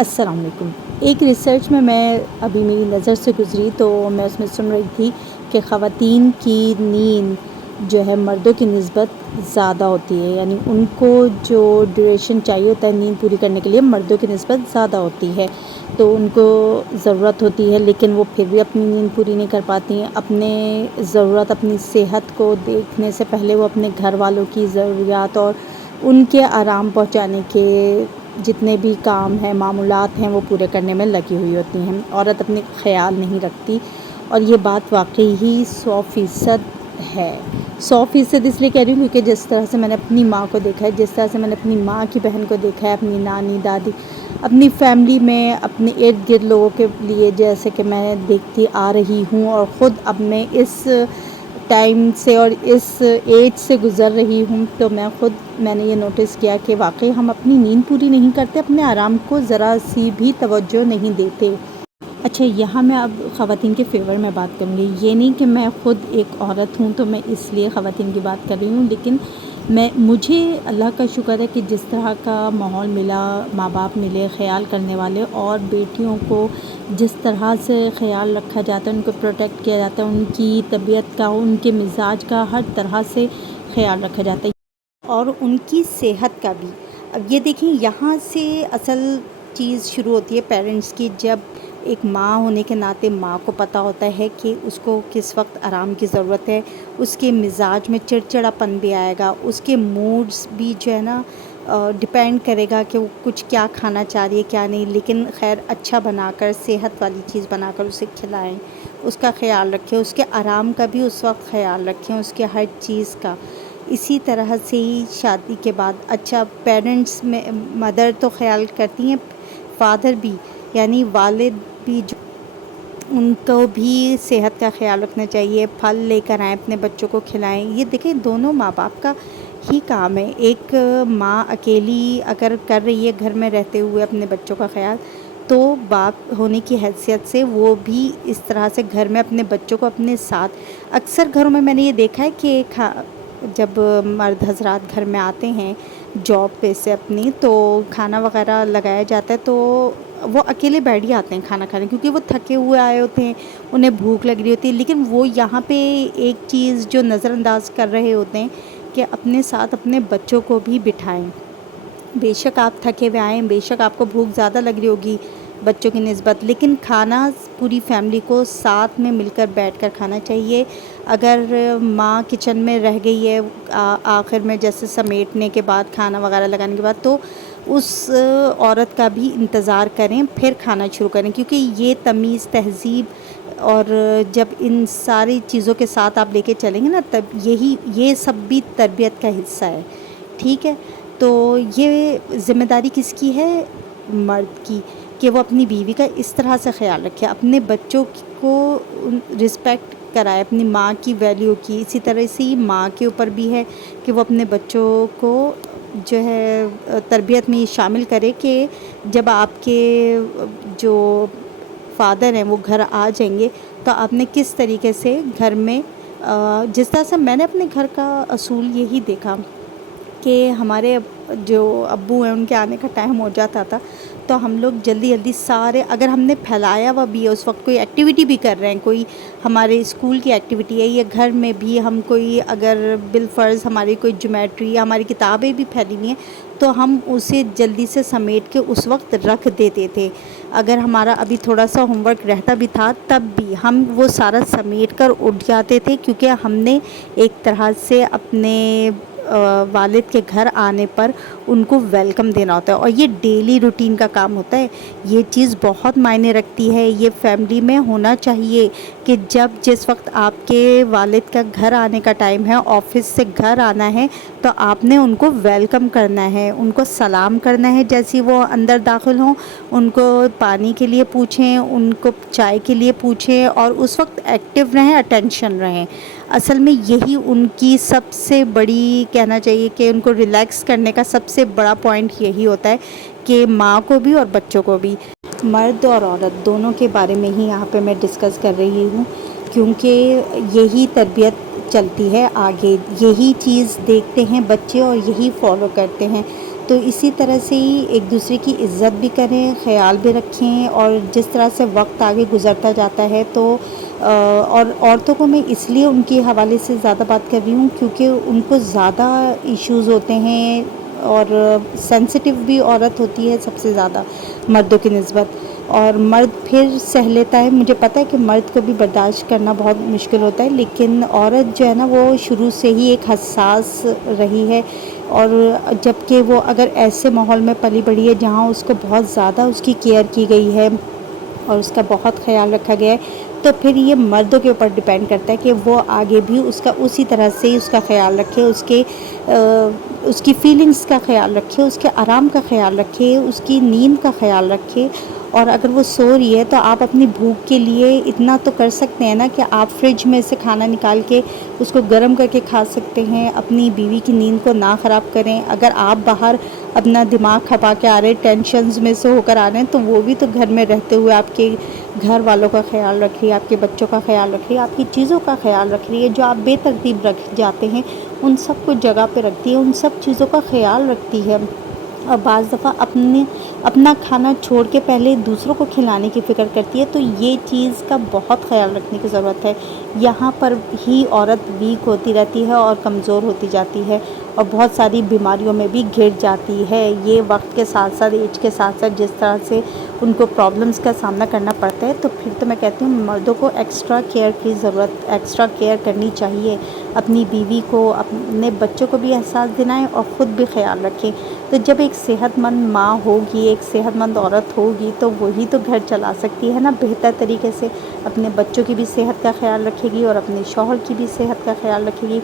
السلام علیکم۔ ایک ریسرچ میں ابھی میری نظر سے گزری تو میں اس میں سن رہی تھی کہ خواتین کی نیند جو ہے مردوں کی نسبت زیادہ ہوتی ہے، یعنی ان کو جو ڈیوریشن چاہیے ہوتا ہے نیند پوری کرنے کے لیے مردوں کی نسبت زیادہ ہوتی ہے، تو ان کو ضرورت ہوتی ہے لیکن وہ پھر بھی اپنی نیند پوری نہیں کر پاتی ہیں۔ اپنے ضرورت، اپنی صحت کو دیکھنے سے پہلے وہ اپنے گھر والوں کی ضروریات اور ان کے آرام پہنچانے کے جتنے بھی کام ہیں، معمولات ہیں، وہ پورے کرنے میں لگی ہوئی ہوتی ہیں۔ عورت اپنے خیال نہیں رکھتی، اور یہ بات واقعی ہی 100% ہے۔ 100% اس لیے کہہ رہی ہوں کیونکہ جس طرح سے میں نے اپنی ماں کو دیکھا ہے، جس طرح سے میں نے اپنی ماں کی بہن کو دیکھا ہے، اپنی نانی دادی، اپنی فیملی میں، اپنے ارد گرد لوگوں کے لیے جیسے کہ میں دیکھتی آ رہی ہوں، اور خود اب میں اس ٹائم سے اور اس ایج سے گزر رہی ہوں، تو میں نے یہ نوٹس کیا کہ واقعی ہم اپنی نیند پوری نہیں کرتے، اپنے آرام کو ذرا سی بھی توجہ نہیں دیتے۔ اچھا، یہاں میں اب خواتین کے فیور میں بات کروں گی۔ یہ نہیں کہ میں خود ایک عورت ہوں تو میں اس لیے خواتین کی بات کر رہی ہوں، لیکن مجھے اللہ کا شکر ہے کہ جس طرح کا ماحول ملا، ماں باپ ملے خیال کرنے والے، اور بیٹیوں کو جس طرح سے خیال رکھا جاتا ہے، ان کو پروٹیکٹ کیا جاتا ہے، ان کی طبیعت کا، ان کے مزاج کا ہر طرح سے خیال رکھا جاتا ہے، اور ان کی صحت کا بھی۔ اب یہ دیکھیں، یہاں سے اصل چیز شروع ہوتی ہے پیرنٹس کی۔ جب ایک ماں ہونے کے ناطے ماں کو پتہ ہوتا ہے کہ اس کو کس وقت آرام کی ضرورت ہے، اس کے مزاج میں چڑچڑاپن بھی آئے گا، اس کے موڈز بھی جو ہے نا ڈپینڈ کرے گا کہ وہ کچھ کیا کھانا چاہ رہی ہے کیا نہیں، لیکن خیر اچھا بنا کر، صحت والی چیز بنا کر اسے کھلائیں، اس کا خیال رکھیں، اس کے آرام کا بھی اس وقت خیال رکھیں، اس کے ہر چیز کا۔ اسی طرح سے ہی شادی کے بعد اچھا پیرنٹس میں مدر تو خیال کرتی ہیں، فادر بھی، یعنی والد بھی، جو ان کو بھی صحت کا خیال رکھنا چاہیے، پھل لے کر آئیں، اپنے بچوں کو کھلائیں۔ یہ دیکھیں دونوں ماں باپ کا ہی کام ہے۔ ایک ماں اکیلی اگر کر رہی ہے گھر میں رہتے ہوئے اپنے بچوں کا خیال، تو باپ ہونے کی حیثیت سے وہ بھی اس طرح سے گھر میں اپنے بچوں کو اپنے ساتھ، اکثر گھروں میں نے یہ دیکھا ہے کہ جب مرد حضرات گھر میں آتے ہیں جاب پہ سے اپنی، تو کھانا وغیرہ لگایا جاتا ہے تو وہ اکیلے بیٹھ ہی آتے ہیں کھانا کھانے، کیونکہ وہ تھکے ہوئے آئے ہوتے ہیں، انہیں بھوک لگ رہی ہوتی ہے، لیکن وہ یہاں پہ ایک چیز جو نظر انداز کر رہے ہوتے ہیں کہ اپنے ساتھ اپنے بچوں کو بھی بٹھائیں۔ بے شک آپ تھکے ہوئے آئیں، بے شک آپ کو بھوک زیادہ لگ رہی ہوگی بچوں کی نسبت، لیکن کھانا پوری فیملی کو ساتھ میں مل کر بیٹھ کر کھانا چاہیے۔ اگر ماں کچن میں رہ گئی ہے آخر میں، جیسے سمیٹنے کے بعد، کھانا وغیرہ لگانے کے بعد، تو اس عورت کا بھی انتظار کریں، پھر کھانا شروع کریں، کیونکہ یہ تمیز، تہذیب، اور جب ان ساری چیزوں کے ساتھ آپ لے کے چلیں گے نا، تب یہ سب بھی تربیت کا حصہ ہے، ٹھیک ہے؟ تو یہ ذمہ داری کس کی ہے؟ مرد کی، کہ وہ اپنی بیوی کا اس طرح سے خیال رکھے، اپنے بچوں کو رسپیکٹ کرائے، اپنی ماں کی ویلیو کی۔ اسی طرح سے ہی ماں کے اوپر بھی ہے کہ وہ اپنے بچوں کو جو ہے تربیت میں یہ شامل کرے کہ جب آپ کے جو فادر ہیں وہ گھر آ جائیں گے تو آپ نے کس طریقے سے گھر میں، جس طرح سے میں نے اپنے گھر کا اصول یہی دیکھا کہ ہمارے جو ابو ہیں ان کے آنے کا ٹائم ہو جاتا تھا تو ہم لوگ جلدی جلدی سارے، اگر ہم نے پھیلایا ہوا بھی ہے اس وقت، کوئی ایکٹیویٹی بھی کر رہے ہیں، کوئی ہمارے اسکول کی ایکٹیویٹی ہے یا گھر میں بھی ہم کوئی، اگر بالفرض ہماری کوئی جیومیٹری یا ہماری کتابیں بھی پھیلی ہوئی ہیں تو ہم اسے جلدی سے سمیٹ کے اس وقت رکھ دیتے تھے۔ اگر ہمارا ابھی تھوڑا سا ہوم ورک رہتا بھی تھا تب بھی ہم وہ سارا سمیٹ کر اٹھ جاتے تھے، کیونکہ ہم نے ایک طرح سے اپنے والد کے گھر آنے پر ان کو ویلکم دینا ہوتا ہے، اور یہ ڈیلی روٹین کا کام ہوتا ہے۔ یہ چیز بہت معنی رکھتی ہے، یہ فیملی میں ہونا چاہیے کہ جس وقت آپ کے والد کا گھر آنے کا ٹائم ہے، آفس سے گھر آنا ہے، تو آپ نے ان کو ویلکم کرنا ہے، ان کو سلام کرنا ہے، جیسے وہ اندر داخل ہوں ان کو پانی کے لیے پوچھیں، ان کو چائے کے لیے پوچھیں، اور اس وقت ایکٹیو رہیں، اٹینشن رہیں۔ اصل میں یہی ان کی سب سے بڑی، کہنا چاہیے کہ ان کو ریلیکس کرنے کا سب سے بڑا پوائنٹ یہی ہوتا ہے کہ ماں کو بھی اور بچوں کو بھی، مرد اور عورت دونوں کے بارے میں ہی یہاں پہ میں ڈسکس کر رہی ہوں، کیونکہ یہی تربیت چلتی ہے آگے، یہی چیز دیکھتے ہیں بچے اور یہی فالو کرتے ہیں۔ تو اسی طرح سے ہی ایک دوسرے کی عزت بھی کریں، خیال بھی رکھیں، اور جس طرح سے وقت آگے گزرتا جاتا ہے تو اور عورتوں کو میں اس لیے ان کے حوالے سے زیادہ بات کر رہی ہوں کیونکہ ان کو زیادہ ایشوز ہوتے ہیں، اور سینسٹیو بھی عورت ہوتی ہے سب سے زیادہ مردوں کی نسبت، اور مرد پھر سہ لیتا ہے۔ مجھے پتہ ہے کہ مرد کو بھی برداشت کرنا بہت مشکل ہوتا ہے، لیکن عورت جو ہے نا وہ شروع سے ہی ایک حساس رہی ہے، اور جب کہ وہ اگر ایسے ماحول میں پلی بڑھی ہے جہاں اس کو بہت زیادہ اس کی کیئر کی گئی ہے اور اس کا بہت خیال رکھا گیا ہے، تو پھر یہ مردوں کے اوپر ڈیپینڈ کرتا ہے کہ وہ آگے بھی اس کا اسی طرح سے اس کا خیال رکھے، اس کی فیلنگز کا خیال رکھے، اس کے آرام کا خیال رکھے، اس کی نیند کا خیال رکھے۔ اور اگر وہ سو رہی ہے تو آپ اپنی بھوک کے لیے اتنا تو کر سکتے ہیں نا کہ آپ فریج میں سے کھانا نکال کے اس کو گرم کر کے کھا سکتے ہیں، اپنی بیوی کی نیند کو نہ خراب کریں۔ اگر آپ باہر اپنا دماغ کھپا کے آ رہے ہیں، ٹینشنز میں سے ہو کر آ رہے ہیں، تو وہ بھی تو گھر میں رہتے ہوئے آپ کے گھر والوں کا خیال رکھ رہی ہے، آپ کے بچوں کا خیال رکھ رہی ہے، آپ کی چیزوں کا خیال رکھ رہی ہے، جو آپ بے ترتیب رکھ جاتے ہیں ان سب کو جگہ پہ رکھتی ہے، ان سب چیزوں کا خیال رکھتی ہے، اور بعض دفعہ اپنا کھانا چھوڑ کے پہلے دوسروں کو کھلانے کی فکر کرتی ہے۔ تو یہ چیز کا بہت خیال رکھنے کی ضرورت ہے۔ یہاں پر ہی عورت ویک ہوتی رہتی ہے اور کمزور ہوتی جاتی ہے، اور بہت ساری بیماریوں میں بھی گر جاتی ہے۔ یہ وقت کے ساتھ ساتھ، ایج کے ساتھ ساتھ جس طرح سے ان کو پرابلمس کا سامنا کرنا پڑتا ہے، تو پھر تو میں کہتی ہوں مردوں کو ایکسٹرا کیئر کی ضرورت، ایکسٹرا کیئر کرنی چاہیے، اپنی بیوی کو، اپنے بچوں کو بھی احساس دلائیں اور خود بھی خیال رکھیں۔ تو جب ایک صحت مند ماں ہوگی، ایک صحت مند عورت ہوگی، تو وہی تو گھر چلا سکتی ہے نا بہتر طریقے سے، اپنے بچوں کی بھی صحت کا خیال رکھے گی اور اپنے شوہر کی بھی صحت کا خیال رکھے گی۔